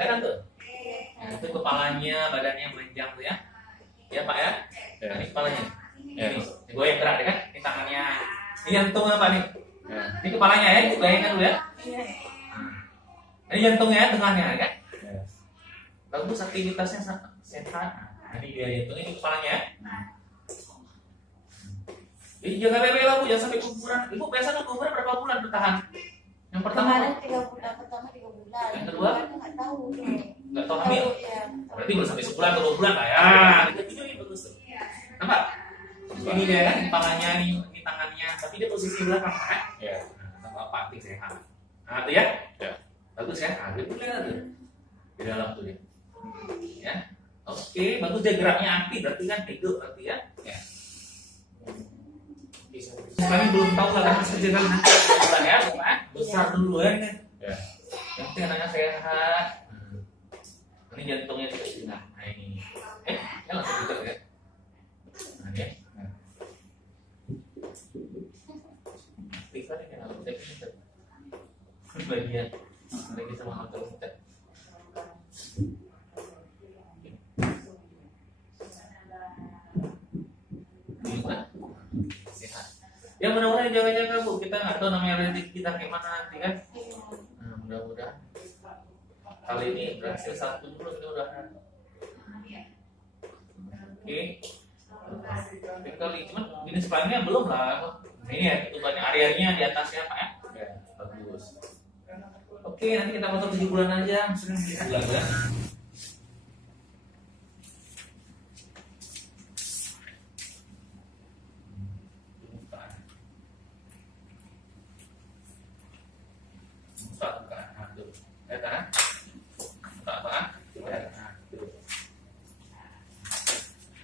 kelihatan tuh. Nah, itu kepalanya, badannya melenjang tuh ya. Ya Pak ya. Nah, ini kepalanya. Ini goyang gerak ya kan? Ini tangannya. Ini jantungnya Pak nih. Ini kepalanya ya, bayangkan dulu ya. Ini jantungnya, tengahnya ya kan? Bagus, aktivitasnya sehat. Nah, ini dia jantungnya, ini kepalanya. Jadi jangan rewel lah Bu, jangan sampai keguguran. Ibu biasanya keguguran berapa bulan bertahan? Yang pertama kemarin 3 bulan, pertama 3 bulan. Yang kedua? Nggak tahu tuh. Nggak tahu hamil? Ya. Berarti belum sampai sebulan atau 2 bulan lah ya. Ini video ini bagus tuh. Nampak? Ini dia kan, tangannya nih, ini tangannya. Tapi dia posisi belakang kan? Ya. Nah, Bapak aktif sehat. Nah itu ya? Ya. Bagus ya? Nah, itu lihat tuh. Di dalam tuh dia. Ya. Oke, bagus dia geraknya aktif. Berarti kan hidup berarti ya? Ya. Kami belum tahu lah kan saja kan nanti bulan ya, Bapak. Besar dulu ya. Ya. Yang penting anaknya sehat. Ini jantungnya juga sini. Nah ini. Ya langsung putar ya. Nah ini. Aktifkan ini kalau kita putar. Bagian lagi sama motor putar. Sehat. Ya mudah-mudahan jaga-jaga Bu. Kita nggak tahu namanya rezeki kita kayak mana nanti kan. Nah, mudah-mudahan kali ini berhasil satu dulu mudah-mudahan. Oke. Oke kali cuman jenis lainnya belum lah. Ini ya tutupannya area-nya di atasnya Pak ya. Ya bagus. Oke nanti kita foto 7 bulan aja. Maksudnya 7 bulan ya.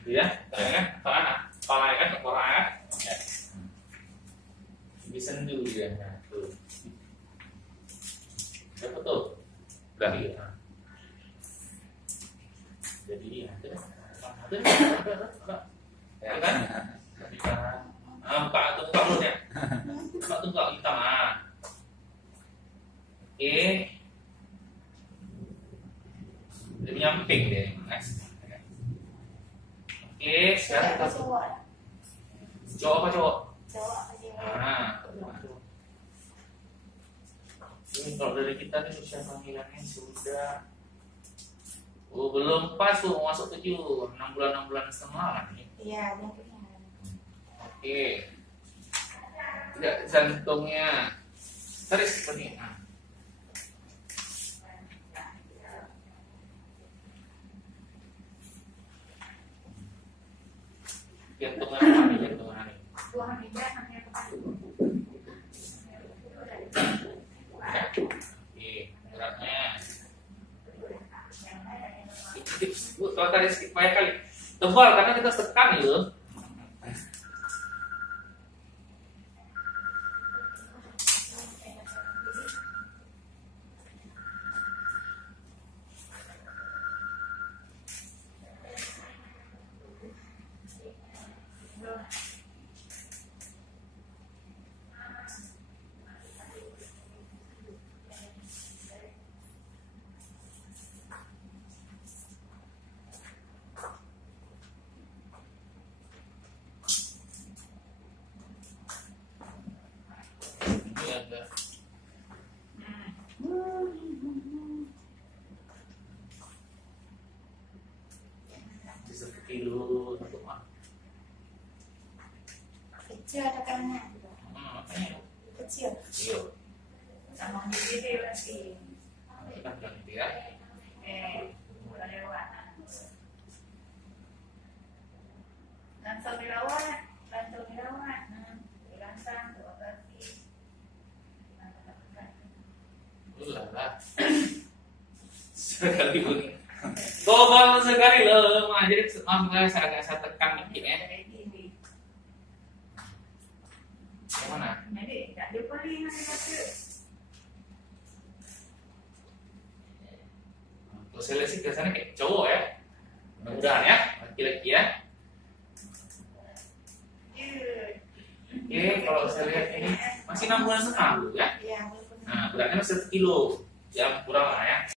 Ya, kepala kan, kepala bisa dulu ya, tuh. Siapa tuh? Udah. Jadi ya, ya kan? Buka tuh mulutnya, buka tuh kalau kita mah. Oke, jadi nyamping deh, next. Oke, sekarang kita cowok apa cowok? Cowok aja. Nah, ini kalau dari kita nih usia panggilannya sudah belum pas tuh mau masuk 7, 6 bulan setengah lah nih. Iya, mungkin. Oke. Tidak jantungnya tarik seperti ini. Jantungan apa? Jantungan ini. Buang di belakangnya kepala. Oke, geraknya. Tips, Bu, kalau tadi sedikit banyak kali tebal karena kita tekan itu. Kilo untuk mah Kecil tekannya. Kecil. iya Sama di sini berarti. kita bilang itu ya Mulai lewat. Langsung dirawat. Langsung dua kaki. lah sekali bunyi gobal sekali loh mah jadi maaf guys agak saya tekan dikit ya yang mana Jadi tak ada paling ada. Kalau saya lihat sih biasanya kayak cowok ya mudah-mudahan ya laki-laki ya oke kalau saya lihat ini masih 6 bulan setengah dulu ya Iya, nah beratnya masih 1 kilo ya kurang lah ya